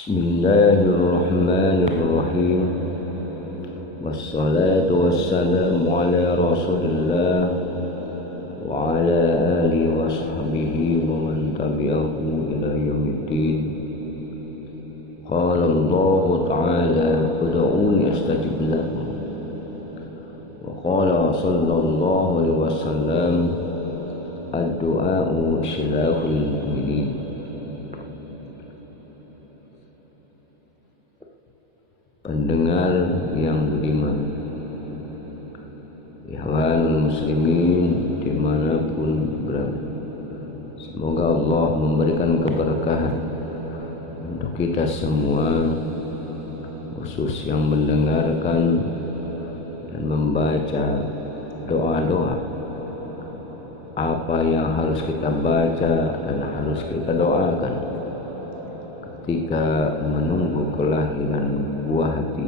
Bismillahirrahmanirrahim. Wassalatu wassalamu ala Rasulillah wa ala alihi wa sahbihi wa man tabi'ahu ila yaumiddin. Qala Allah ta'ala ud'uni astajib lakum. Wa qala sallallahu alaihi wasallam ad-du'a'u silahul mu'minin. Pendengar yang budiman, ikhwan muslimin dimanapun berada, semoga Allah memberikan keberkahan untuk kita semua, khusus yang mendengarkan dan membaca doa-doa. Apa yang harus kita baca dan harus kita doakan ketika menunggu kelahiran buah hati,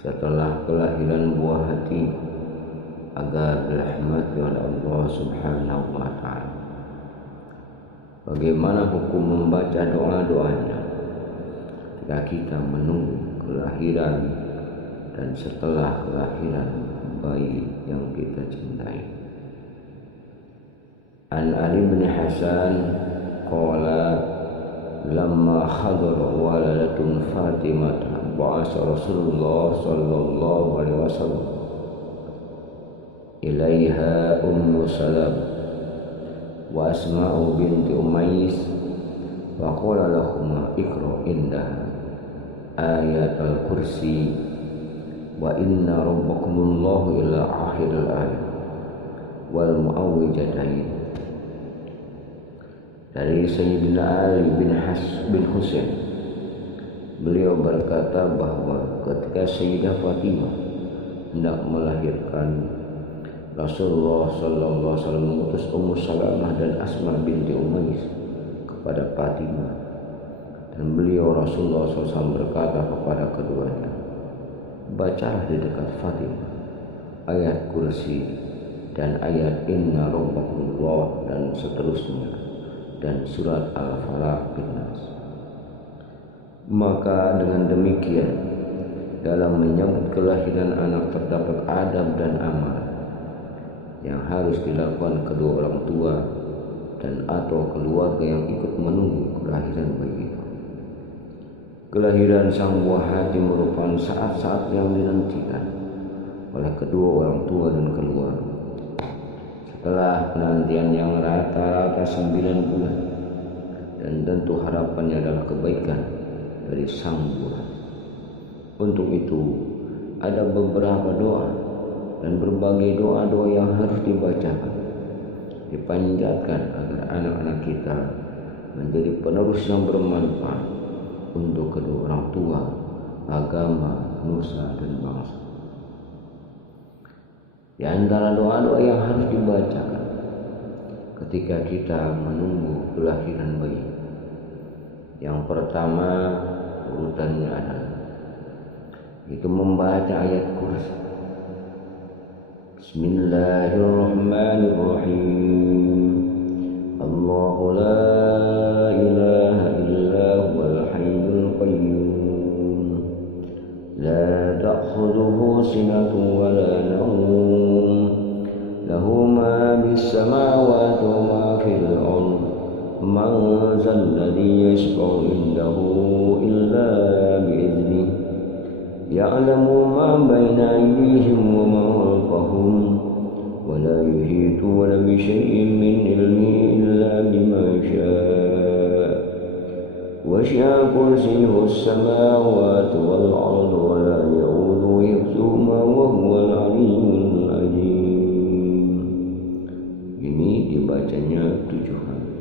setelah kelahiran buah hati, agar dirahmati oleh Allah Subhanahu wa ta'ala. Bagaimana hukum membaca doa-doanya ketika kita menunggu kelahiran dan setelah kelahiran bayi yang kita cintai? An Ali bin Hasan qala lamma khadara waladatun Fatimah ba'asa Rasulullah sallallahu alaihi wasallam ilaiha Ummu Salam wa Asma'u binti Umais wa qala lahuma iqra indaha ayat al-kursi wa inna rabbakumullahu ila akhiril ayat wal mu'awwijatayn. Dari Sayyidina Ali bin Husain, beliau berkata bahwa ketika Sayyidah Fatimah hendak melahirkan, Rasulullah sallallahu alaihi wasallam mengutus Ummu Salamah dan Asma binti Umais kepada Fatimah, dan beliau Rasulullah SAW berkata kepada keduanya, bacalah di dekat Fatimah ayat kursi dan ayat inna rabbakumullah dan seterusnya, dan surat Al-Falaq bin Nas. Maka dengan demikian, dalam menyambut kelahiran anak terdapat adab dan amal yang harus dilakukan kedua orang tua dan atau keluarga yang ikut menunggu kelahiran bayi itu. Kelahiran sang buah hati merupakan saat-saat yang dinantikan oleh kedua orang tua dan keluarga. Setelah penantian yang rata-rata 9 bulan, dan tentu harapannya adalah kebaikan dari sang buah. Untuk itu ada beberapa doa dan berbagai doa-doa yang harus dibacakan, dipanjatkan agar anak-anak kita menjadi penerus yang bermanfaat untuk kedua orang tua, agama, nusa dan bangsa. Di antara doa-doa yang harus dibacakan ketika kita menunggu kelahiran bayi, yang pertama urutannya adalah itu membaca ayat kursi. Bismillahirrahmanirrahim. Allahu la ilaha illa huwal hayyul qayyum. La ta'khudhuhu sinatun wa la nawm. Lahu ma bis samawati wa ma fil ardh. Man zal ladzi yashfa'u indahu illa bi idhnihi. Ya'lamu ma baina aydihim wa ma khalfahum. Wa la yuhituna bi shay'in min ilmihi illa bima sha'a. Wasi'a kursiyyuhu as-samawati wal arda wa la ya'uduhu hifdhuhuma wa huwal 'aliyyul 'azim. Ini dibacanya 7 kali.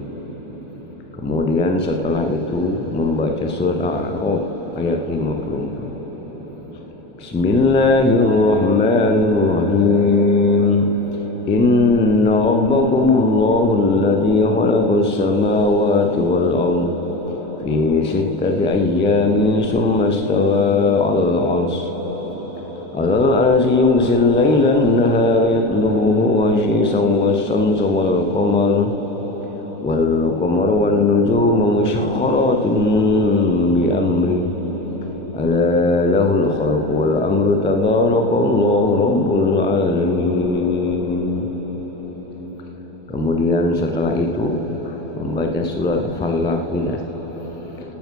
Kemudian setelah itu membaca surat Al-A'raf ayat 54. Bismillahirrahmanirrahim. Inna rabbakumullahu alladzi khalaqas samawati wal ardh في 6 أيام ثم استوى على العرش يغشي الليل النهار يطلبه حثيثا والشمس والقمر والنجوم مسخرات wal amru tabarakallahu rabbul alamin. Kemudian setelah itu membaca surat Falaq bin Nas.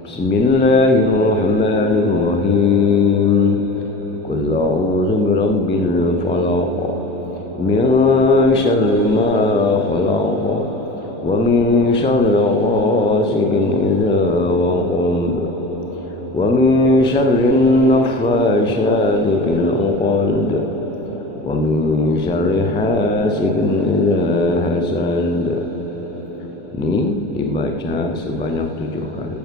Bismillahirrahmanirrahim. Qul a'udzu birabbil falaq min syarri ma khalaq wa min syarri ghasiqin idza waqab wa min syarri an-naffashati fil 'uqad wa min syarri hasidin idza hasad. Ini dibaca sebanyak 7 kali.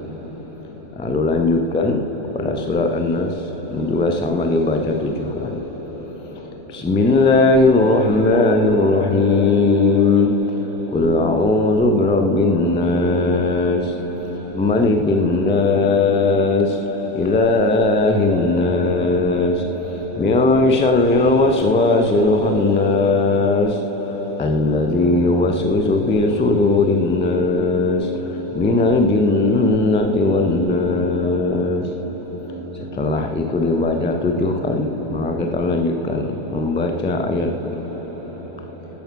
Lalu lanjutkan pada surat An-Nas juga sama dibaca 7 kali. Bismillahirrahmanirrahim. Qul a'udzu birabbin nas, malikin nas, ilahin nas, min syarril waswasil khannas, alladzi yuwaswisu fi sudurin nas, minal jinnati wan nas. Setelah itu dibaca 7 kali, maka kita lanjutkan membaca ayat.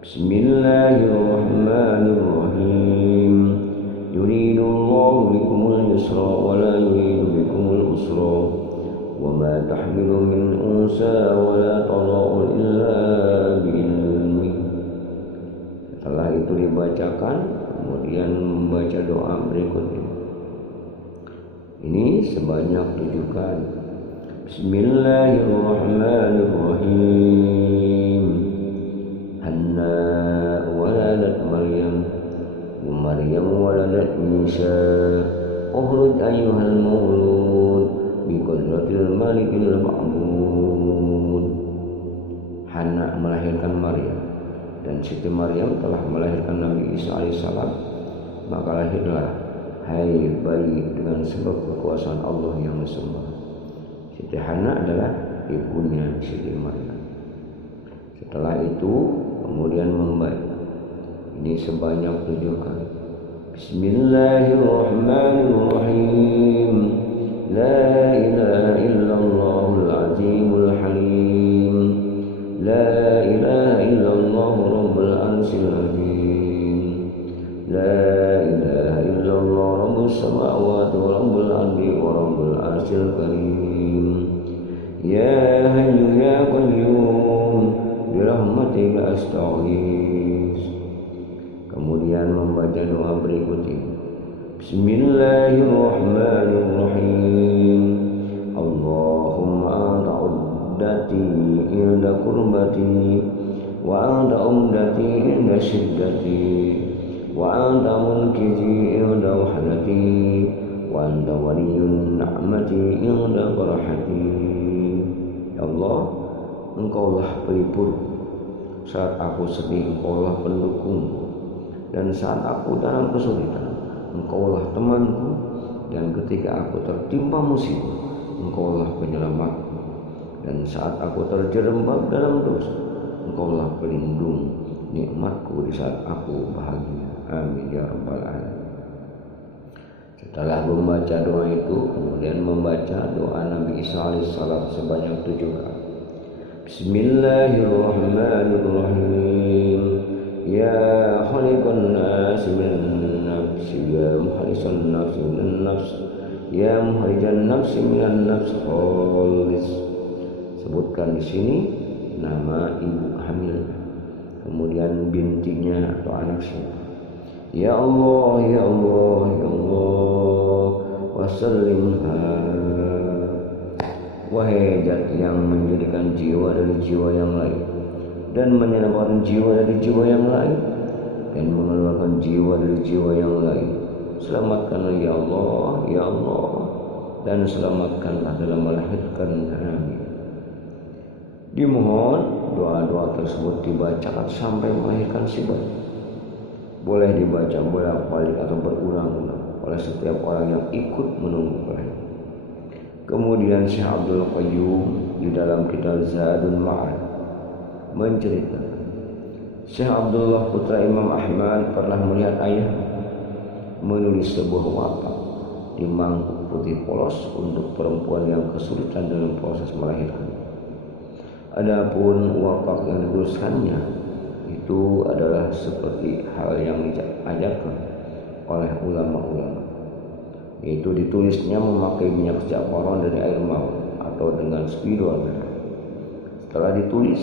Bismillahirrahmanirrahim. Yuridullahu bikumul yusra wa la yuridu bikumul usra wa ma tahmilu min unsa wa la tada'u illa bi'ilmi. Setelah itu dibacakan, kemudian membaca doa berikutnya. Ini sebanyak 7 kali. Bismillahirrahmanirrahim. Hanna waladat Maryam wa Maryam waladat Isa. Ukhruj ayyuhal mawlud bi qudratil malikil ma'bud. Hanna melahirkan Maryam dan Siti Maryam telah melahirkan Nabi Isa alaihissalam. Maka lahirlah hai bayi dengan sebab kekuasaan Allah yang sembah. Siti Hana adalah ibunya Siti Maryam. Setelah itu kemudian membaca ini sebanyak 7 kali. Bismillahirrahmanirrahim. La ilaha illallahul azimul halim. La ilaha illallah rabbul arsyil azim. La ilaha illallah rabbus samawati wa rabbul ardi wa rabbul arsyil karim. Ya hayyu ya qayyum birahmatika astaghits. Kemudian membaca doa berikut ini. Bismillahirrahmanirrahim. Allahumma anta uddati inda kurbati wa anta umdati inda syiddati wa anta munkizi inda wahdati wa anta waliyun ni'mati inda qarahati. Ya Allah, Engkaulah pelipur saat aku sedih, Engkaulah pendukung, dan saat aku dalam kesulitan Engkaulah temanku, dan ketika aku tertimpa musibah Engkaulah penyelamatku, dan saat aku terjerembab dalam dosa Engkaulah pelindung nikmatku di saat aku bahagia. Amin ya rabbal alamin. Setelah membaca doa itu, kemudian membaca doa Nabi Isa alaihissalam sebanyak 7 kali. Bismillahirrahmanirrahim. Ya khaliqan nas min nafsi, ya mukhlisan nafsi min nafs, ya mukhrijan nafsi min nafs khalis. Sebutkan di sini nama ibu hamil, kemudian bintinya atau anak siapa. Ya Allah, ya Allah, ya Allah, wasallimha. Wahai zat yang menjadikan jiwa dari jiwa yang lain dan menyelamatkan jiwa dari jiwa yang lain dan mengeluarkan jiwa dari jiwa yang lain, selamatkanlah ya Allah, ya Allah, dan selamatkanlah dalam melahirkan kami. Dimohon doa-doa tersebut dibacakan sampai melahirkan si bayi. Boleh dibaca bolak-balik atau berulang-ulang oleh setiap orang yang ikut menunggu kelahiran. Kemudian Syekh Abdul Qayyum di dalam kitab Zadul Ma'ad menceritakan, Syekh Abdullah putra Imam Ahmad pernah melihat ayah menulis sebuah wapak di mangkuk putih polos untuk perempuan yang kesulitan dalam proses melahirkan. Adapun wakaf yang dituliskannya itu adalah seperti hal yang diajarkan oleh ulama-ulama, yaitu ditulisnya memakai minyak zafaran dari air maut atau dengan spidol. Setelah ditulis,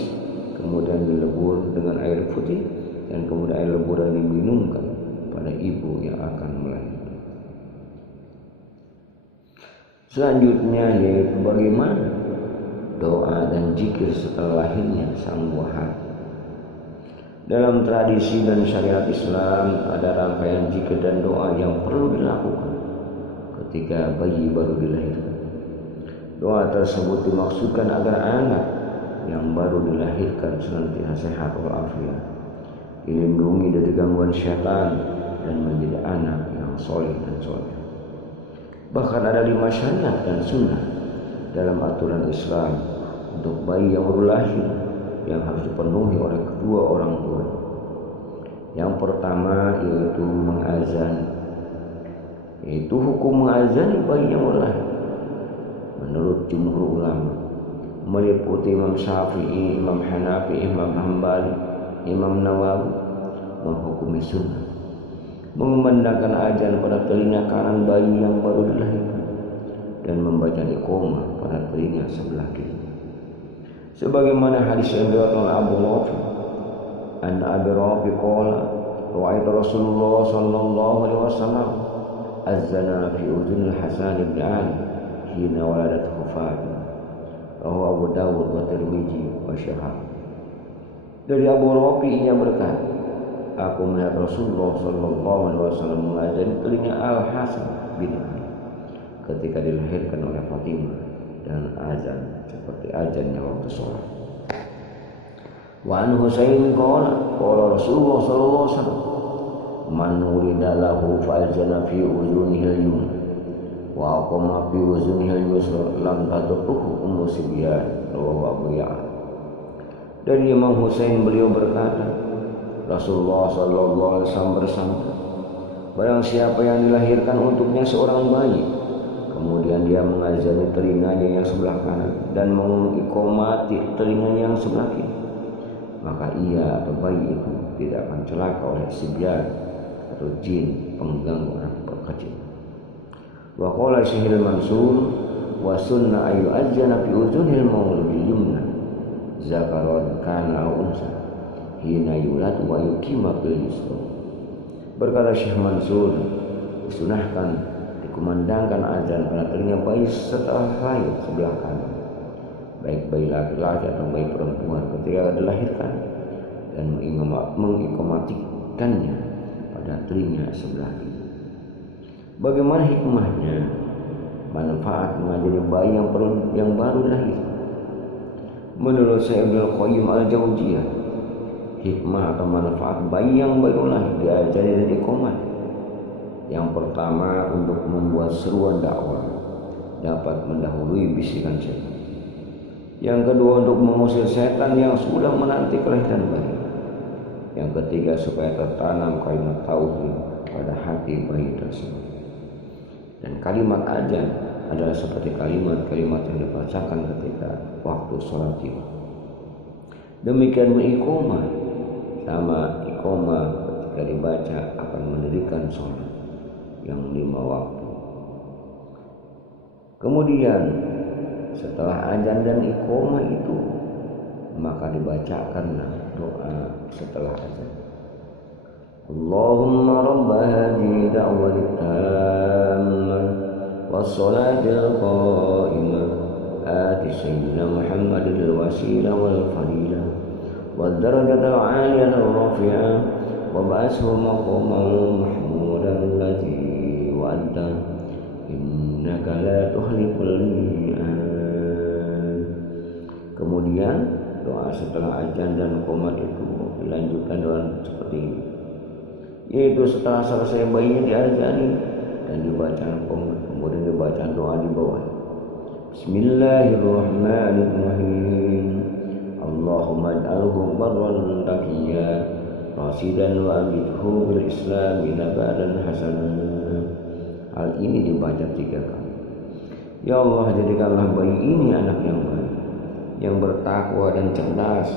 kemudian dilebur dengan air putih dan kemudian air leburan diminumkan pada ibu yang akan melahirkan. Selanjutnya yaitu bagaimana doa dan zikir setelah lahirnya sang buah hati. Dalam tradisi dan syariat Islam ada rangkaian zikir dan doa yang perlu dilakukan ketika bayi baru dilahirkan. Doa tersebut dimaksudkan agar anak yang baru dilahirkan senantiasa sehat walafiat, dilindungi dari gangguan syaitan dan menjadi anak yang soleh dan soleh. Bahkan ada 5 syariat dan sunnah dalam aturan Islam untuk bayi yang baru lahir yang harus dipenuhi oleh kedua orang tua. Yang pertama yaitu mengazan, yaitu hukum mengazan bayi yang baru lahir. Menurut jumhur ulama meliputi Imam Syafi'i, Imam Hanafi, Imam Hambali, Imam Nawawi menghukumi sunnah mengumandangkan azan pada telinga kanan bayi yang baru dilahirkan dan membaca iqamah pada telinga sebelah kiri. Sebagaimana hadis yang diriwayatkan oleh Abu Rafi, an Abi Rafi qala ra'aitu Rasulullah sallallahu alaihi wasallam azana fi udhun Hasan bin Ali hina waladathu Fatimah. Rawahu Abu Dawud wa Tirmidzi wa Syahab. Dari Abu Rafi ia berkata, aku melihat Rasulullah sallallahu alaihi wasallam mengazani telinga Al Hasan bin Ali ketika dilahirkan oleh Fatimah dan azan seperti azannya waktu sholat. Wa an Husain qala Rasulullah sallallahu alaihi wasallam man wulida lahu fa'azana fi uzunihi al-yumna wa aqama fi uzunihi al-yusra lam tadruhu ummu sibyan. Rawahu Abu Ya'la. Dari Imam Husain beliau berkata, Rasulullah sallallahu alaihi wasallam bersabda, barang siapa yang dilahirkan untuknya seorang bayi, kemudian dia mengazani telinganya yang sebelah kanan dan mengiqamati telinganya yang sebelah kiri, maka ia atau bayi itu tidak akan celaka oleh sibyan atau jin pengganggu anak kecil. Wa qala Syahril Mansur wa sunna ayu ajjana fi uzunil mauludi yumna zakaron kana unsa hina yulad wa yuqima bil yusra. Berkata Syekh Mansur, disunahkan dikumandangkan azan pada telinga bayi setelah lahir sebelah kanan, baik bayi laki-laki atau bayi perempuan ketika dilahirkan, dan mengiqamatikannya pada telinga sebelah kiri. Bagaimana hikmahnya, manfaat mengajari bayi yang baru lahir? Menurut Syekh Ibnu Qayyim Al-Jauziyah, hikmah atau manfaat bayi yang baru lahir diajari dan iqamah. Yang pertama, untuk membuat seruan dakwah dapat mendahului bisikan setan. Yang kedua, untuk mengusir setan yang sudah menanti kelahiran bayi. Yang ketiga, supaya tertanam kalimat tauhid pada hati bayi tersebut. Dan kalimat azan adalah seperti kalimat-kalimat yang dibacakan ketika waktu sholat tiba. Demikian iqamah, sama iqamah ketika dibaca akan mendirikan sholat yang 5 waktu. Kemudian setelah azan dan iqamah itu, maka dibacakanlah doa setelah azan. Allahumma rabba hadhihi da'watit tammah was-salatil qa'imah ati sayyidina Muhammadil wasilah wal fadilah wad darajatal 'aliyah ar-rafi'ah wa ba'athu maqaman mahmudan alladzi wa'adta innaka la tuhliful mi'ad. Kemudian doa setelah azan dan qomat itu dilanjutkan dengan seperti ini, yaitu setelah selesai bayinya diazani dan dibaca qomat, kemudian dibaca doa di bawah. Bismillahirrahmanirrahim. Allahumma ij'alhu barran taqiyya rasidan wa amidhu bil islami nabadan hasanan. Hal ini dibaca 3 kali. Ya Allah, jadikanlah bayi ini anak yang baik, yang bertakwa dan cerdas,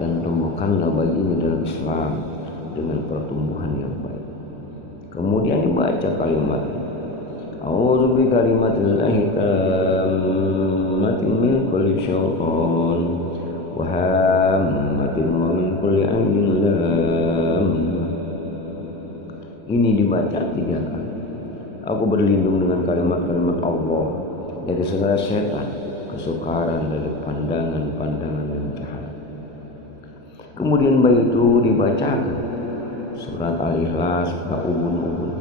dan tumbuhkanlah bayi ini dalam Islam dengan pertumbuhan yang baik. Kemudian dibaca kalimat A'udzu bi kalimatillahi tammatin min kulli syaitan wa hammatin wa min kulli ainin lam. Ini dibaca 3 kali. Aku berlindung dengan kalimat-kalimat Allah dari segala setan, kesukaran, dari pandangan-pandangan yang jahat. Kemudian bayi itu dibacakan surat Al-Ikhlas ubun-ubun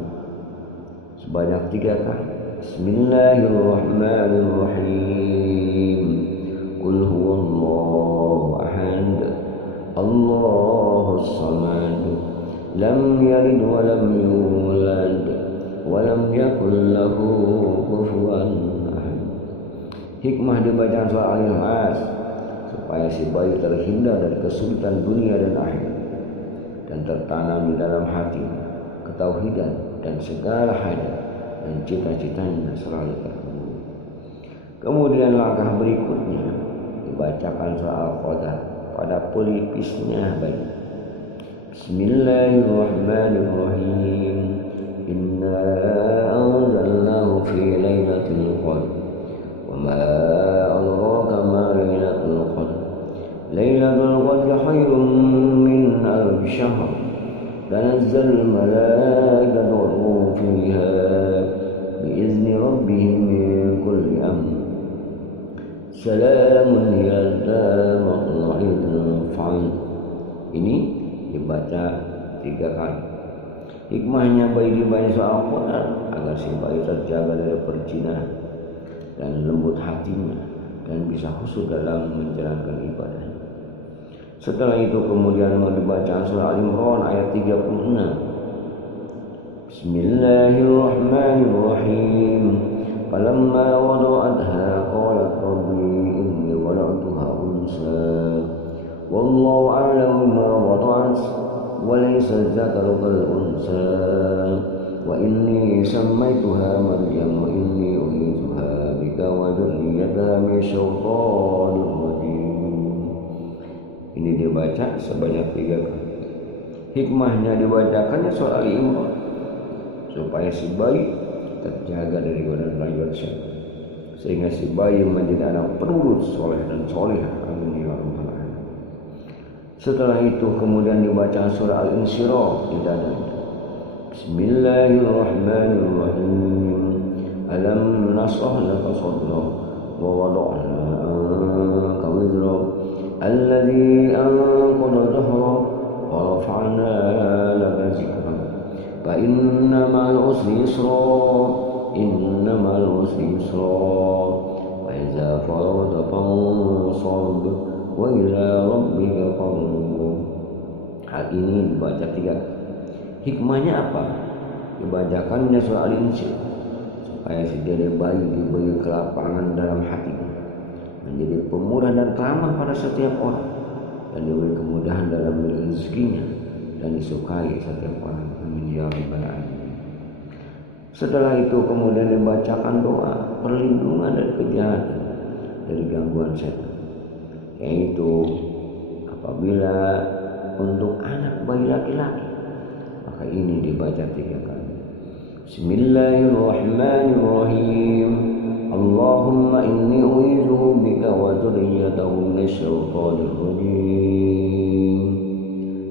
sebanyak 3 kali. Bismillahirrahmanirrahim. Qul huwallahu ahad, Allahus samad, lam yalid wa lam yulad wa lam yakul lahu kufuwan ahad. Hikmah dibaca surah Al-Ikhlas supaya si bayi terhindar dari kesulitan dunia dan akhirat, dan tertanam di dalam hati ketauhidan dan segala hajat dan cita-citanya selalu terpenuhi. Kemudian langkah berikutnya dibacakan surah Al-Qadar pada pelipisnya bayi. Bismillahirrahmanirrahim. Inna anzalnahu fi lailatul qadr wa ma adraka ma lailatul qadr. Lailatul qadr khairun min alf syahr. Tanazzalul malaikatu war-ruhu fiha biizni rabbihim min kulli amr. Salamun hiya hatta matla'il fajr. Ini dibaca 3 kali. Hikmahnya bayi dibaca surah Al-Qadar agar si bayi terjaga dari perzinahan dan lembut hatinya dan bisa khusyuk dalam menjalankan ibadah. Setelah itu kemudian mau dibaca surah Al-Imran ayat 36. Bismillahirrahmanirrahim. Falamma wada'atha qalat rabbi inni wada'tuha unsa wallahu a'lamu ma wada'at wa laysa dzakaru kal unsa wa inni sammaytuha Maryam wa inni u'idzuha bika wa dzurriyyataha minasyaitonir rajim. Ini dibaca sebanyak 3 kali. Hikmahnya dibacakannya surah Al-Imran supaya si bayi terjaga dari godaan rayuan syaitan, sehingga si bayi menjadi anak penurut soleh dan solehah. Amin ya rabbal alamin. Setelah itu kemudian dibaca surah Al-Insyirah di dadanya. Bismillahirrahmanirrahim. Alam nashrah laka sadrak wa wada'na anka wizrak alladhi anqadha dhahrak wa rafa'na laka zikrak fa inna ma'al usri yusra inna ma'al usri yusra wa idza faragta fansab wa ila rabbika farghab. Hal ini dibaca 3 kali. Hikmahnya apa? Dibacakannya surah Al-Insyirah supaya si dede bayi diberi kelapangan dalam hatinya, menjadi pemurah dan ramah pada setiap orang, dan diberi kemudahan dalam rezekinya dan disukai setiap orang. Amin ya rabbal alamin. Setelah itu kemudian dibacakan doa perlindungan dari kejahatan, dari gangguan setan, yaitu apabila untuk anak bayi laki-laki maka ini dibaca 3 kali. Bismillahirrahmanirrahim. Allahumma inni u'idzu bika wa dzurriyyatahu minasyaitonir rajim.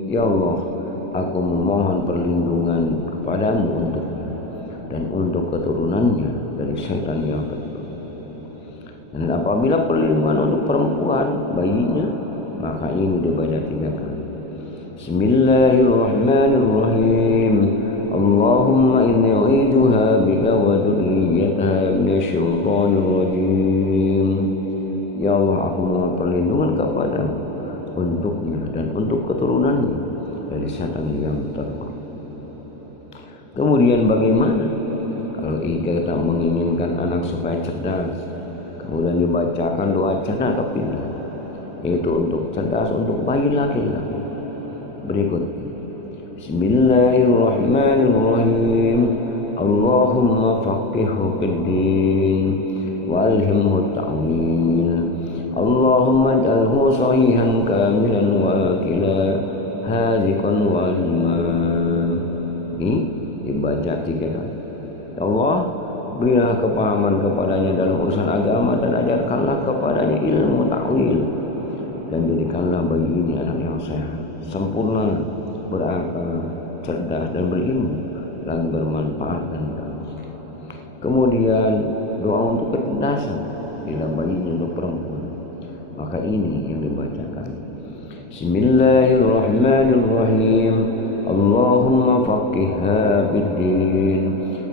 Ya Allah, aku memohon perlindungan kepadamu untuknya dan untuk keturunannya dari setan yang kecil. Dan apabila perlindungan untuk perempuan bayinya, maka ini dibaca 3 kali. Bismillahirrahmanirrahim. Allahumma inni u'idzuha bika wa dzurriyyataha minasyaitonir rajim. Ya Allah, aku mohon perlindungan kepadamu untuknya dan untuk keturunannya dari setan yang terkutuk. Kemudian bagaimana kalau kita menginginkan anak supaya cerdas? Kemudian dibacakan doa cerdas atau pintar, yaitu untuk cerdas untuk bayi laki-laki. Berikut. Bismillahirrahmanirrahim. Allahumma faqihhu fid din wa alhimhu ta'wil Allahumma ij'alhu sahihan kamilan wa akila hadiqan wa lima. Ini dibaca 3 kali. Ya Allah, berilah kepahaman kepadanya dalam urusan agama dan ajarkanlah kepadanya ilmu ta'wil, dan jadikanlah bagi ini anak yang sehat, sempurna, berakal, cerdas dan berilmu, dan bermanfaat dan kemudian doa untuk kecerdasan bila bayinya untuk perempuan, maka ini yang dibacakan. Bismillahirrahmanirrahim. Allahumma faqihha fid-din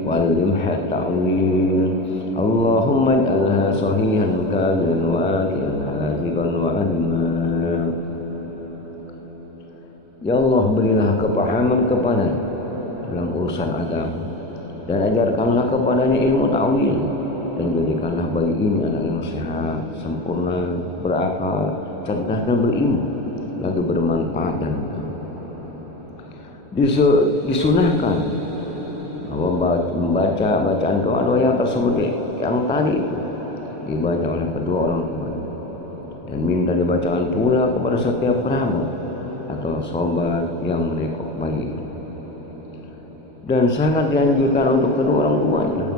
wa'allimha ta'wil. Allahumma ij'alha sahihan kamilan wa akilha hadiqan wa alima. Ya Allah, berilah kepahaman kepadanya dalam urusan agama dan ajarkanlah kepadanya ilmu ta'wil, dan jadikanlah bagi ini anak yang sehat, sempurna, berakal, cerdas dan berilmu, lagi bermanfaat dan disunahkan membaca bacaan doa-doa yang tersebut yang tadi dibaca oleh kedua orang tua, dan minta dibacakan pula kepada setiap perawat atau sobat yang menengok bayi. Dan sangat dianjurkan untuk kedua orang tuanya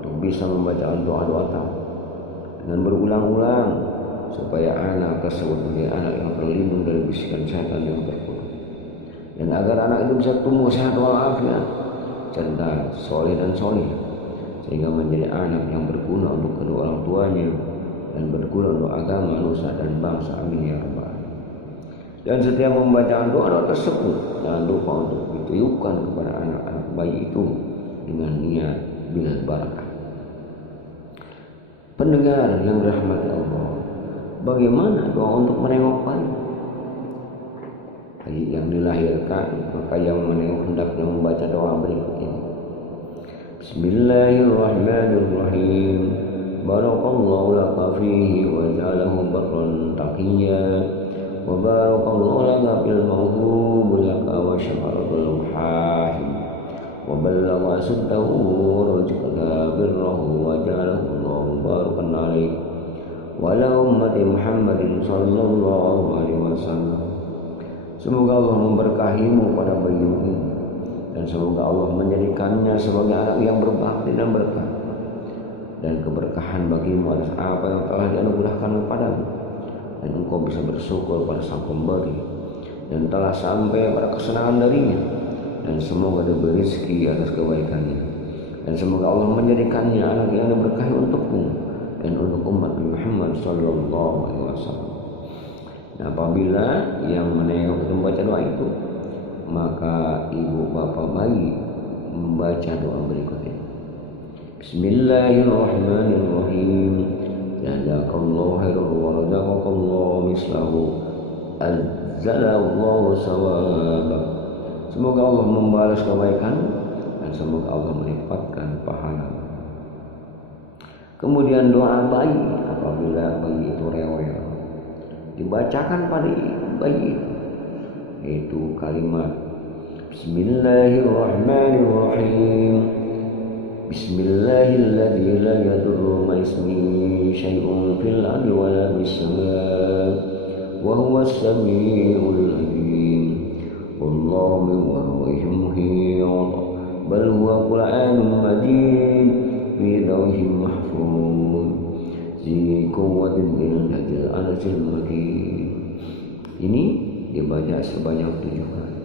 untuk bisa membacakan doa-doa tahu dengan berulang-ulang, supaya anak tersebut menjadi anak yang terlindung dari bisikan syaitan yang terkutuk, dan agar anak itu bisa tumbuh sehat walafiat, cerdas, soleh dan soleh, sehingga menjadi anak yang berguna untuk kedua orang tuanya dan berguna untuk agama, nusa dan bangsa. Amin ya rabbal alamin. Dan setiap membacakan doa tersebut, jangan lupa untuk ditiupkan kepada anak-anak bayi itu dengan niat bilal barakah. Pendengar yang dirahmati Allah, bagaimana doa untuk menengok bayi? Bayi yang dilahirkan, maka yang menengok hendaknya membaca doa berikut ini. Bismillahirrahmanirrahim. Barakallahu laka fihi wa ja'alahu barran taqiyya, wa barakallahu laka fil mawhub laka wa syafatul muhahim, wa ballagha asuddahu wa rajaka birrahu wa ja'alahu Allahu barakan alaik wa ala ummati Muhammadin sallallahu alaihi wasallam. Semoga Allah memberkahimu pada bayimu ini, dan semoga Allah menjadikannya sebagai anak yang berbakti dan berkah, dan keberkahan bagimu atas apa yang telah dianugerahkan kepadamu, dan engkau bisa bersyukur pada Sang Pemberi dan telah sampai pada kesenangan darinya, dan semoga diberi rezeki atas kebaikannya, dan semoga Allah menjadikannya anak yang diberkahi untukmu dan untuk umat Muhammad sallallahu alaihi wasallam. Nah, apabila yang menengok itu membaca doa itu, maka ibu bapak bayi membaca doa berikutnya. Bismillahirrahmanirrahim. Jazakallahu khairan wa razaqakallahu mislahu azzalallahu sawabak. Semoga Allah membalas kebaikan dan semoga Allah melipatkan pahala. Kemudian doa bayi apabila bayi itu rewel, dibacakan pada bayi itu, yaitu kalimat Bismillahirrahmanirrahim. Bismillahilladzi la yadurru ma ismihi syai'un fil ardi wa la fis samaa wa huwas samii'ul 'aliim. Wallahu min warahim muhit, bal huwa Qur'anun majid fi lawhin mahfuz zi quwwatin lil arsil makin. Ini dibaca sebanyak 7 kali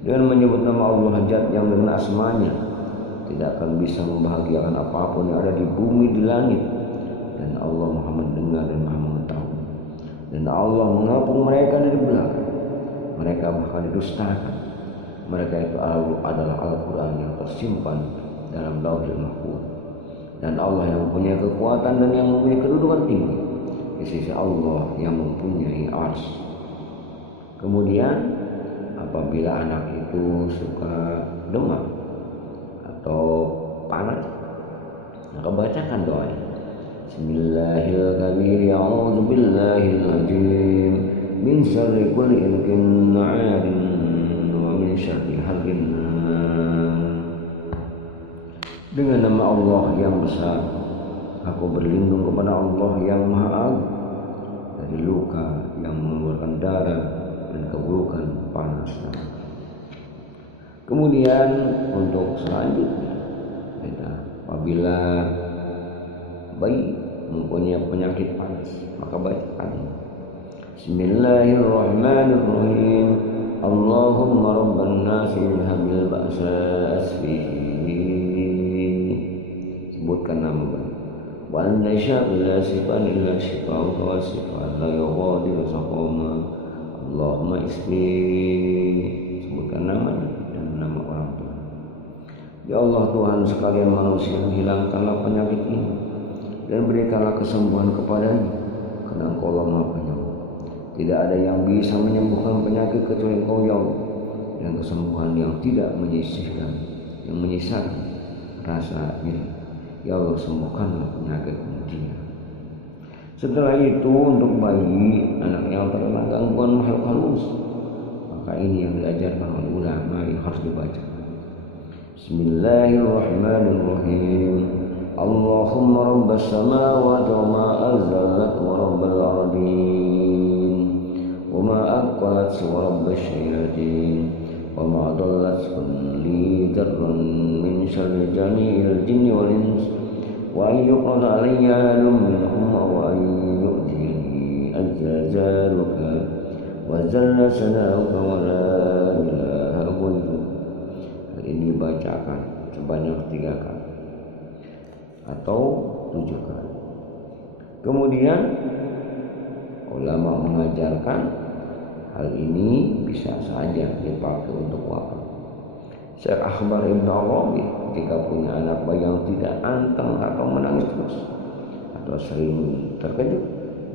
dengan menyebut nama Allah Zat yang dengan asmanya tidak akan bisa membahagiakan apapun yang ada di bumi di langit, dan Allah Maha mendengar dan Maha mengetahui, dan Allah mengapung mereka dari belakang, mereka bahkan didustakan. Mereka itu adalah Al-Quran yang tersimpan dalam Lauhul Mahfuz, dan Allah yang mempunyai kekuatan dan yang mempunyai kedudukan tinggi di sisi Allah yang mempunyai arsy. Kemudian apabila anak itu suka demam atau panas, maka bacakan doanya. Bismillahirrahmanirrahim. A'udzu billahil azim min syarri kulli ilkin na'adin wa min syarri haqqin. Dengan nama Allah yang besar, aku berlindung kepada Allah yang Maha Agung dari luka yang mengeluarkan darah dan keburukan panas. Kemudian untuk selanjutnya, apabila bayi mempunyai penyakit panas, maka bacakan Bismillahirrahmanirrahim. Allahumma rabban nasi ilhamil ba'sa asfihi. Sebutkan nama wa an-nasya ila sifan ila shifa'u wa sifan la yughadiru saqama. Allahumma isfi. Sebutkan nama dan nama orang tua. Ya Allah Tuhan sekalian manusia, hilangkanlah penyakit ini dan berikanlah kesembuhan kepadanya, karena Engkau lah Maha Penyembuh. Tidak ada yang bisa menyembuhkan penyakit kecuali Engkau ya Allah, dan kesembuhan yang tidak menyisihkan, yang menyisakan rasa nyeri. Ya Allah, sembuhkanlah penyakit dia. Setelah itu untuk bayi, anak yang terkena gangguan makhluk halus, maka ini yang diajarkan oleh ulama yang harus dibaca. Bismillahirrahmanirrahim. Allahumma rabbas samawati wa ma anzalat wa rabbal ardin wa ma aqalat wa rabbas syayatin wa ma adallat kulli darran min syarri jami'il jinni wal ins wa ayyuqad alayya minhum wa ayyu'jini azzazaruka wa zalla sanauka wa la ilaha ghairuka. Ini dibacakan sebanyak 3 kali atau 7 kali. Kemudian ulama mengajarkan hal ini bisa saja dipakai untuk wafat. Syekh Akhbar Ibn Arabi jika punya anak bayi yang tidak anteng atau menangis terus atau sering terkejut,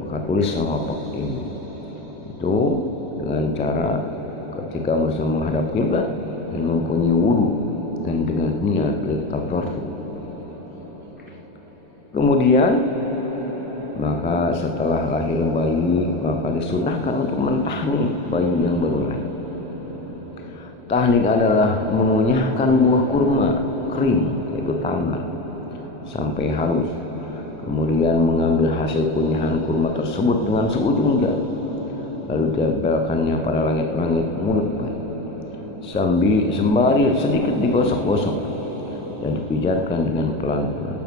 maka tulis sama pak ini. Itu dengan cara ketika muslim menghadap kiblat dan mempunyai wudu dan dengan niat tabarruk. Kemudian maka setelah lahir bayi, maka disunahkan untuk mentahnik bayi yang baru lahir. Tahnik adalah mengunyahkan buah kurma kering, yaitu tambal, sampai halus. Kemudian mengambil hasil kunyahan kurma tersebut dengan seujung jari, lalu ditempelkannya pada langit-langit mulut bayi. Sembari sedikit digosok-gosok dan dipijarkan dengan pelan-pelan.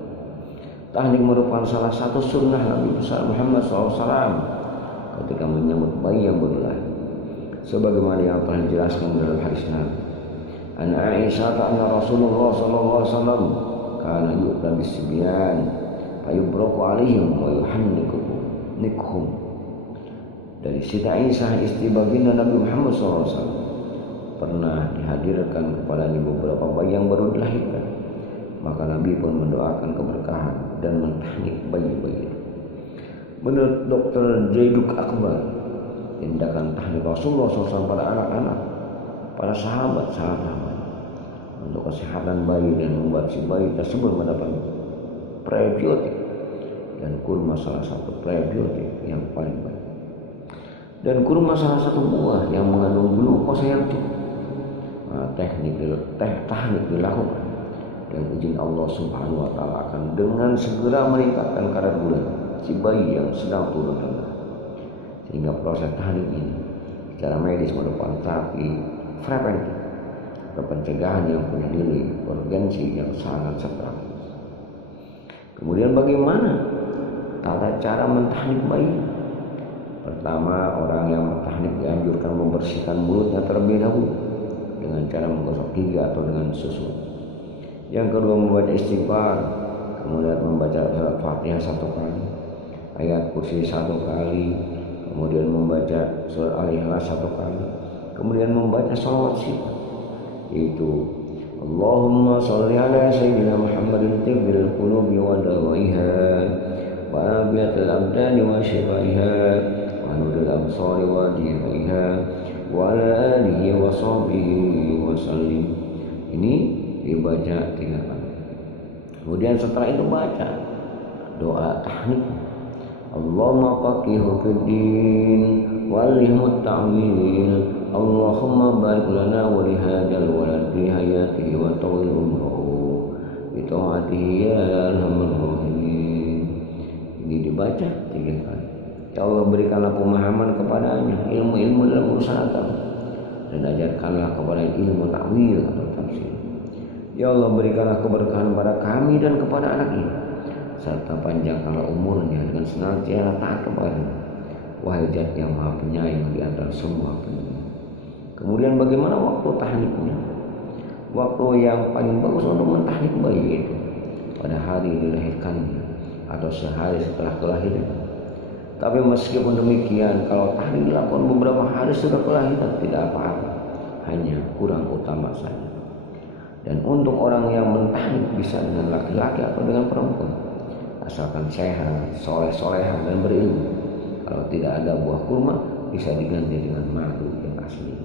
Tahnik merupakan salah satu sunnah Nabi besar Muhammad SAW ketika menyambut bayi yang baru lahir, sebagaimana yang telah dijelaskan dalam hadis Nabi. An Aisyah anna Rasulullah SAW kana yu'ta bis-sibyan fayubraku alaihim wa yuhannikhum. Dari Siti Aisyah istri baginda Nabi Muhammad SAW pernah dihadirkan kepadanya beberapa bayi yang baru dilahirkan, maka Nabi pun mendoakan keberkahan dan mentahnik bayi-bayi. Menurut Dr. Jaiduk Akbar, tindakan tahnik Rasulullah SAW pada anak-anak, para sahabat untuk kesehatan bayi dan membuat si bayi tersebut mendapat prebiotik, dan kurma salah satu prebiotik yang paling baik. Dan kurma salah satu buah yang mengandung glukosa yang tinggi. Tahnik dilakukan dan izin Allah Subhanahu wa taala akan dengan segera meningkatkan kadar gula si bayi yang sedang turun rendah. Sehingga proses tahnik ini secara medis merupakan terapi preventif atau pencegahan yang punya nilai urgensi yang sangat strategis. Kemudian bagaimana tata cara mentahnik bayi? Pertama, orang yang mentahnik dianjurkan membersihkan mulutnya terlebih dahulu dengan cara menggosok gigi atau dengan susu. Yang kedua, membaca istighfar, kemudian membaca surat Fatihah 1 kali, ayat kursi 1 kali, kemudian membaca surat Al-Ikhlas 1 kali, kemudian membaca shalawat sifat, yaitu Allahumma sholli ala sayyidina Muhammadin tibbil qulubi wa dawaiha wa abiyatil abdani wa shifaiha wa nuril absari wa dihaiha wa ala alihi wa sahbihi wa sallim. Ini dibaca 3 kali. Kemudian setelah itu baca doa tahnik. Allahumma faqihu fid din wallimhu ta'wil. Allahumma barik lana wa li hadzal walad fi hayatihi wa tawil umruhu bi ta'atihi ya arhamar rahimin. Ini dibaca 3 kali. Ya Allah, berikanlah pemahaman kepadanya ilmu-ilmu dalam urusan agama, dan ajarkanlah kepada ilmu takwil atau tafsir. Ya Allah, berikanlah keberkahan pada kami dan kepada anak ini, serta panjangkanlah umurnya dengan senantiasa taat kepada-Mu, wahai Zat yang Maha Penyayang di antara semua penyayang. Kemudian bagaimana waktu tahniknya? Waktu yang paling bagus untuk mentahnik bayi itu pada hari dilahirkannya atau sehari setelah kelahiran. Tapi meskipun demikian, kalau tahnik dilakukan beberapa hari sudah kelahiran, tidak apa-apa, hanya kurang utama saja. Dan untuk orang yang mentahnik bisa dengan laki-laki atau dengan perempuan, asalkan sehat, soleh-soleha dan berilmu. Kalau tidak ada buah kurma, bisa diganti dengan madu yang asli.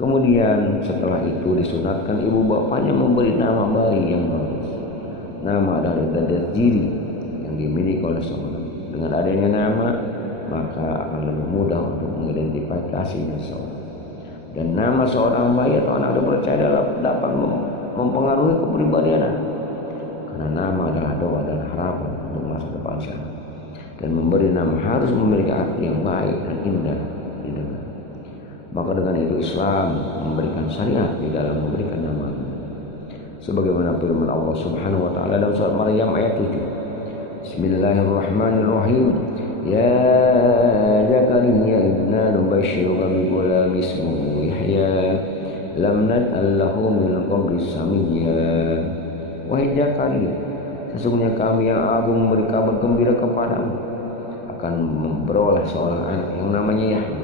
Kemudian setelah itu disunatkan ibu bapaknya memberi nama bayi yang bagus. Nama adalah tanda diri yang dimiliki oleh seorang. Dengan adanya nama, maka akan lebih mudah untuk mengidentifikasinya seorang. Dan nama seorang bayi atau anak dipercaya dapat mempengaruhi kepribadian anak. Karena nama adalah doa dan harapan untuk masa depan saya. Dan memberi nama harus memiliki arti yang baik dan indah didengar. Maka dengan itu Islam memberikan syariat di dalam memberikan nama. Sebagaimana firman Allah Subhanahu wa taala dalam surat Maryam ayat 7. Bismillahirrahmanirrahim. Ya Zakaria inna nubashiruka bi ghulam ismuhu Yahya lam naj'al lahu min qabli samiyya. Wahai Zakaria, sesungguhnya kami yang agung memberi kabar gembira kepadamu akan memperoleh seorang anak yang namanya Yahya,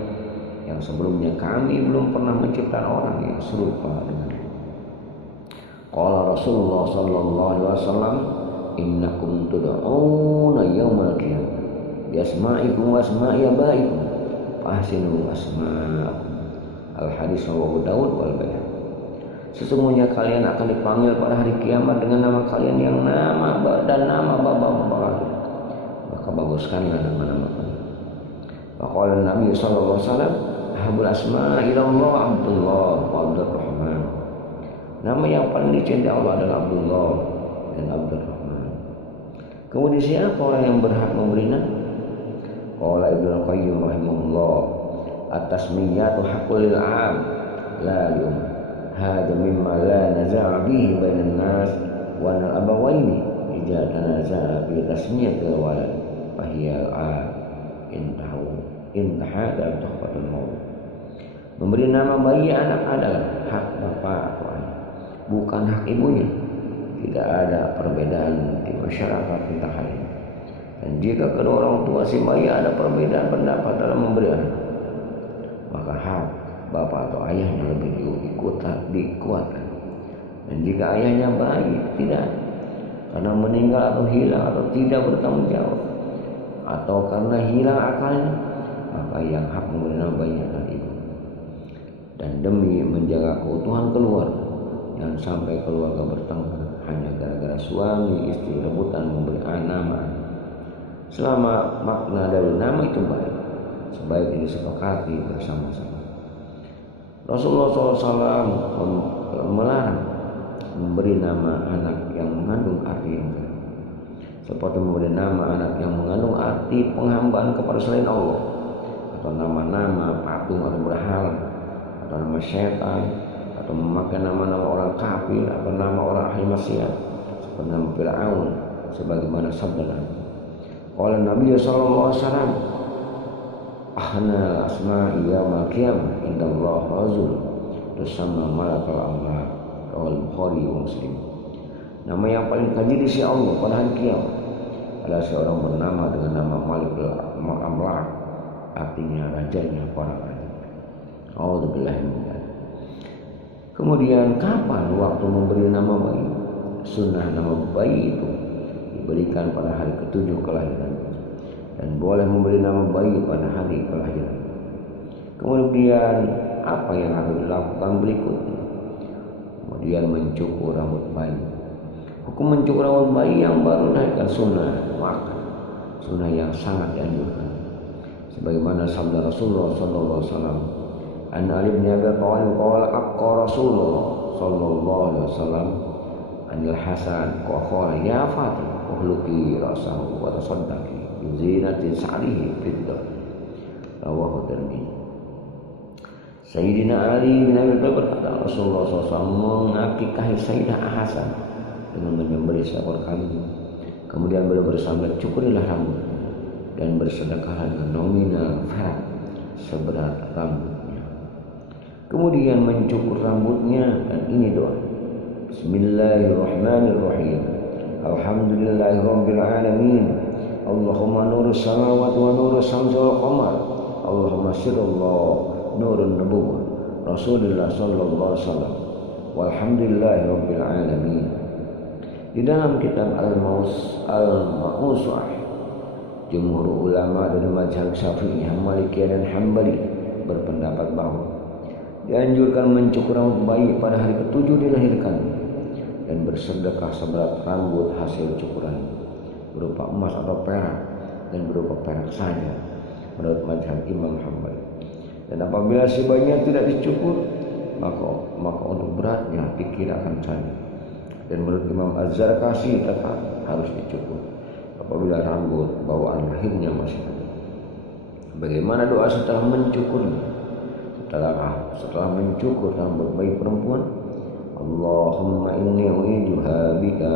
yang sebelumnya kami belum pernah menciptakan orang yang serupa dengannya. Qala Rasulullah sallallahu alaihi wasallam, innakum tud'una yaumal qiyamah bi asma'ikum wa asma'i abaikum fa ahsinu asma'akum. Al-hadits rawahu Daud wal Baihaqi. Sesungguhnya kalian akan dipanggil pada hari kiamat dengan nama kalian yang nama dan nama bapak-bapak kalian, maka baguskanlah nama-nama kalian. Faqala Nabi sallallahu alaihi wasallam, habul asma'i ilallah Abdullah wa Abdurrahman. Nama yang paling dicintai Allah adalah Abdullah dan Abdurrahman. Kemudian siapa orang yang berhak memberi nama? Qala Ibnu Qayyim rahimahullah, at-tasmiyatu haqqul lil 'am la lil hada mimma la naza'a bihi bainan nas wa al-abawaini idza tanaza'a bi tasmiyatil walad fa hiya al-'am intaha dalam tuhfatul maulud. Memberi nama bayi anak adalah hak bapak atau ayah, bukan hak ibunya. Tidak ada perbedaan di masyarakat tentang hal ini. Dan jika kedua orang tua si bayi ada perbedaan pendapat dalam memberi anak, maka hak bapak atau ayahnya lebih dikuatkan. Dan jika ayahnya bayi tidak, karena meninggal atau hilang atau tidak bertanggung jawab, atau karena hilang akalnya, maka yang hak memberi nama bayi adalah ibu. Dan demi menjaga keutuhan keluarga, jangan sampai keluarga bertengkar hanya gara-gara suami istri rebutan memberi nama. Selama makna dari nama itu baik, sebaiknya disepakati bersama-sama. Rasulullah SAW melarang memberi nama anak yang mengandung arti yang baik, seperti memberi nama anak yang mengandung arti penghambaan kepada selain Allah, atau nama-nama patung atau berhala, atau nama syaitan, atau memakai nama-nama orang kafir atau nama orang ahli maksiat seperti nama Fir'aun, sebagaimana sabda Nabi. Qala Nabi sallallahu alaihi wasallam, ahna asma'i yaumil qiyamah indallah rajul tusamma malakal amlak. Rawal Bukhari wa Muslim. Nama yang paling kaji di sisi Allah pada hari kiamat adalah seorang bernama dengan nama Malikul Amlak, artinya rajanya para raja. A'udzubillahi min dzalik. Kemudian kapan waktu memberi nama bayi? Sunnah nama bayi itu diberikan pada hari ke-7 kelahiran, dan boleh memberi nama bayi pada hari kelahiran. Kemudian apa yang harus dilakukan berikutnya? Kemudian mencukur rambut bayi. Hukum mencukur rambut bayi yang baru dilahirkan sunnah, maka sunnah yang sangat dianjurkan. Sebagaimana sabda Rasulullah sallallahu alaihi wasallam, an Ali bin Abi Thalib qala aqqa Rasulullah sallallahu alaihi wasallam anil Hasan wa qala ya Fatimah uhluki rasahu wa tasaddaqi zinati sa'rihi fiddah. Rawahu Tirmidzi. Sayyidina Ali bin Abi Thalib berkata, Rasulullah SAW mengakikahi Sayyidah Hasan dengan menyembelih seekor kambing. Kemudian beliau bersabda, cukurilah rambut dan bersedekahlah dengan nominal perak seberat rambutnya. Kemudian mencukur rambutnya, dan ini doa. Bismillahirrahmanirrahim. Alhamdulillahirabbil alamin. Allahumma nurus samawati wa nurus syamsi wal qamar. Allahumma sirrallah nurun nubuwwah Rasulullah sallallahu alaihi wasallam. Walhamdulillahirabbil alamin. Di dalam kitab Al-Ma'usah, jumhur ulama dari mazhab Syafi'i, Malikiyah dan Hambali berpendapat bahwa dianjurkan mencukur rambut bayi pada hari ke-7 dilahirkan dan bersedekah seberat rambut hasil cukuran berupa emas atau perak dan berupa perak saja menurut mazhab Imam Hambali. Dan apabila si bayinya tidak dicukur, maka untuk beratnya dikirakan saja. Dan menurut Imam Az-Zarkashi tetap harus dicukur apabila rambut bawaan lahirnya masih ada. Bagaimana doa setelah mencukurnya? Setelah mencukur rambut bayi perempuan, Allahumma inni u'iduha bika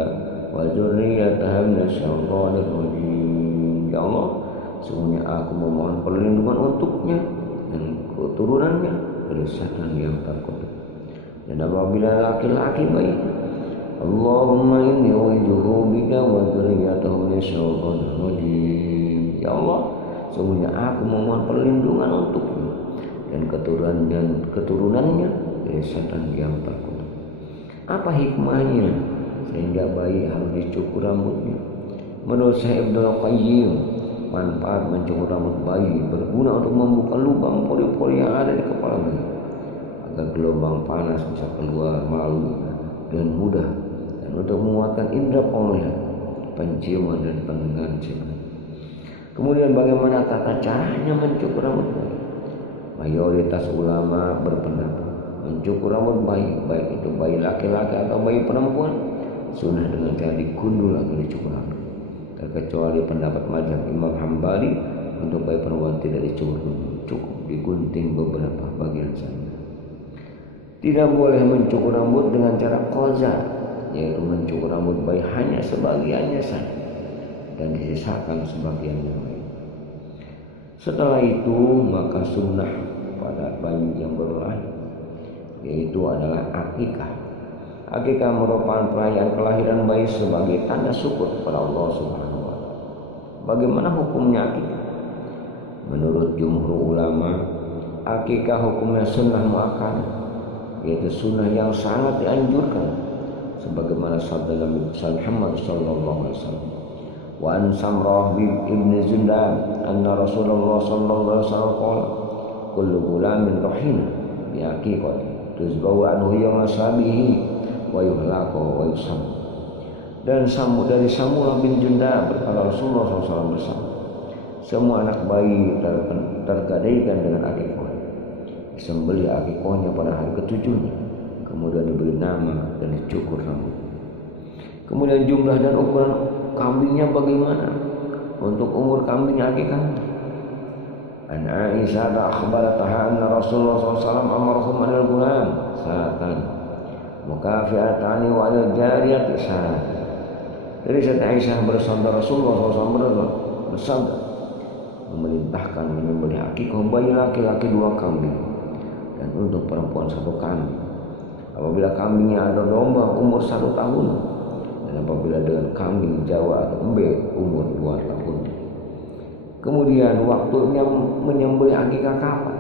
wa dzurriyyataha minasyaitonir rajim. Ya Allah, sesungguhnya aku memohon perlindungan untuknya dan keturunannya dari setan yang terkutuk. Dan apabila laki-laki bayi, Allahumma inni u'iduhu bika wa dzurriyyatahu minasyaitonir rajim. Ya Allah, sesungguhnya aku memohon perlindungan untuknya dan keturunannya dari setan yang terkutuk. Apa hikmahnya sehingga bayi harus dicukur rambutnya? Menurut Syekh Ibnu Qayyim, manfaat mencukur rambut bayi berguna untuk membuka lubang pori-pori yang ada di kepala bayi agar gelombang panas bisa keluar melalui dengan mudah, dan untuk menguatkan indera penglihatan, penciuman dan pendengaran sifat. Kemudian bagaimana tata caranya mencukur rambut bayi? Mayoritas ulama berpendapat mencukur rambut bayi, baik itu bayi laki-laki atau bayi perempuan, sunnah dengan cara digundul atau dicukur rambut. Terkecuali pendapat mazhab Imam Hambali, untuk bayi perempuan tidak dicukur, cukup digunting beberapa bagian saja. Tidak boleh mencukur rambut dengan cara qaza, yaitu mencukur rambut bayi hanya sebagiannya saja dan disisakan sebagian yang lain. Setelah itu maka sunnah pada bayi yang baru lahir, yaitu adalah akikah. Akikah merupakan perayaan kelahiran bayi sebagai tanda syukur kepada Allah Subhanahu wa Ta'ala. Bagaimana hukumnya akikah? Menurut jumhur ulama, akikah hukumnya sunnah muakkadah, yaitu sunnah yang sangat dianjurkan, sebagaimana sabda Nabi Muhammad sallallahu alaihi wasallam. Wa an Samrah ibn Zundab anna Rasulullah sallallahu alaihi wasallam qala kullu gulamin rahina bi aqiqati tuzbahu anhu yawma sabihi wa yuhlaqu wa yusam. Dan dari Samurah bin Jundab berkata Rasulullah SAW bersabda, semua anak bayi tergadaikan dengan akikah, disembelih akikahnya pada hari ke-7-nya, kemudian diberi nama dan dicukur rambut. Kemudian jumlah dan ukuran kambingnya bagaimana? Untuk umur kambing akikah, an Aisyah akhbarataha anna Rasulullah SAW amarahum anil gulam sa'atan mukafi'atani wa anil jariyati sa'atan. Dari Sayyidah Aisyah bersabda, Rasulullah SAW bersabda memerintahkan menyembelih akikah bayi laki-laki 2 kambing dan untuk perempuan 1 kambing. Apabila kambingnya ada domba umur 1 tahun, dan apabila dengan kambing Jawa atau embe umur 2 tahun. Kemudian waktunya menyembelih akikah kapan?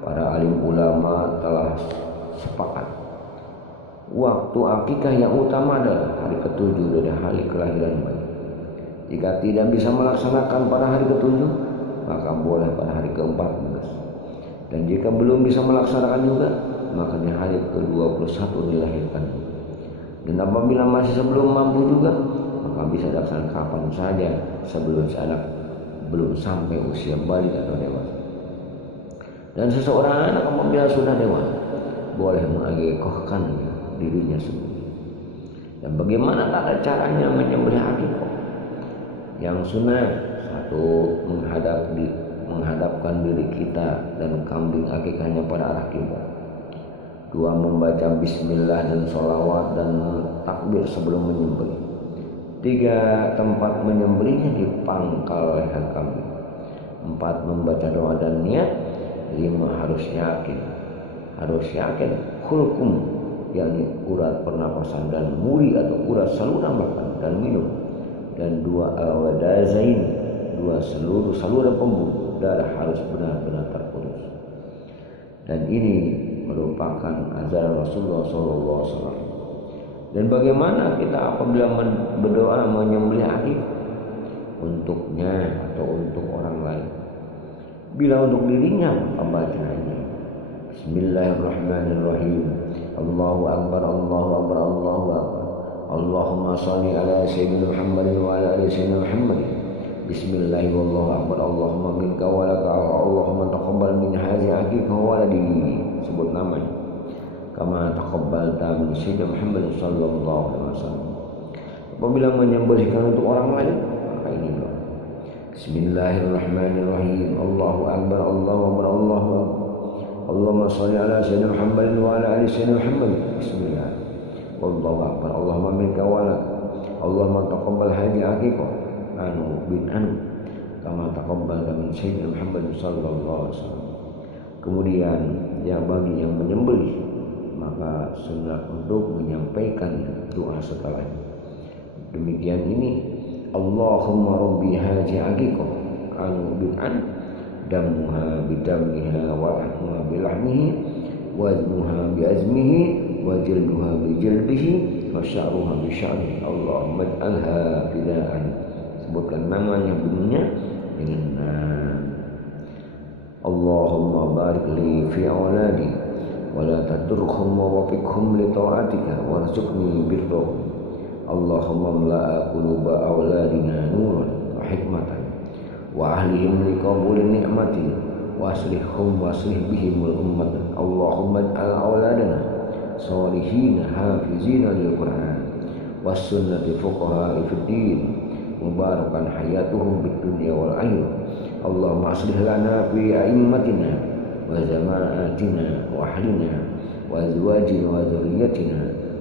Para alim ulama telah sepakat waktu akikah yang utama adalah hari ke-7 dari hari kelahiran bayi. Jika tidak bisa melaksanakan pada hari ke-7, maka boleh pada hari ke-14. Dan jika belum bisa melaksanakan juga, maka di hari ke-21 dilahirkan. Dan apabila masih sebelum mampu juga, maka bisa dilaksanakan kapan saja sebelum si anak belum sampai usia balik atau dewasa. Dan seseorang anak apabila sudah dewasa boleh mengakikahkan dirinya sendiri. Dan bagaimana tata caranya menyembelih akikah? Yang sunnah Satu, menghadapkan diri kita dan kambing akikahnya pada arah kiblat. Dua, membaca bismillah dan sholawat dan takbir sebelum menyembelih. Tiga, tempat menyembelihnya di pangkal leher kambing. Empat, membaca doa dan niat. Lima, harus yakin hulkum, yakni urat pernapasan, dan muri atau urat saluran makan dan minum. Dan dua, al-wadazain, dua seluruh saluran pembuluh darah harus benar-benar terputus. Dan ini merupakan ajaran Rasulullah SAW. Dan bagaimana kita apabila berdoa menyembelih akikah? Untuknya atau untuk orang lain? Bila untuk dirinya, maka bacanya Bismillahirrahmanirrahim. Allahu Akbar, Allahu Akbar, Allahu Akbar. Allahumma salli ala Sayyidina Muhammadin wa ala ali Sayyidina Muhammadin. Bismillahirrahmanirrahim. Allahu Akbar. Allahumma minka wa laka. Allahumma taqabbal min hadhihi akikah wa waladihi. Sebut namanya. Kama taqabbalta min Sayyidina Muhammad sallallahu alaihi wasallam. Apabila menyembelihkan untuk orang lain, maka ini doa. Bismillahirrahmanirrahim. Allahu Akbar, Allahu Akbar, Allahu Akbar. Allahumma shalli ala Sayyidina Muhammad wa ala ali Sayyidina Muhammad. Bismillah. Allahu Akbar. Allahumma minka wa lak. Allahumma taqabbal hadhihi akikah kama taqabbalta min Sayyidina Muhammad sallallahu alaihi wasallam. Kemudian bagi yang menyembelih, maka sunat untuk menyampaikan doa setelahnya. Demikian ini, Allahumma rabbi haji akikah bid'an damuha bidamiha wa lahmuha bilahmihi wa azmuha biazmihi wa jilduha bijildihi wa sya'ruha bisya'rihi. Allahumma ij'alha fida'an. Sebutkan namanya, bunyinya dengan Allahumma barik li fi awladi wa la tadurhum wa wafiqhum li ta'atika warzuqni birrahum. Allahumma mla'a quluba awladina nuran wa hikmatan wa ahlihim li qabuli ni'mati wa aslihhum wa aslih bihimul ummat. Allahumma ij'al awladana salihina hafizina lil Qur'an was sunnati fuqaha fid din mubarakan hayatuhum bid dunya wal akhirah. Allahumma aslih lana fi a'immatina wa zama'atina wa ahlina wa azwajina wa dzurriyyatina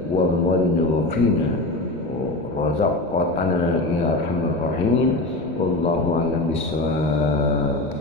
wa amwalina wa fina wa razaqtana ya arhamar rahimin. Wallahu a'lam bissawab.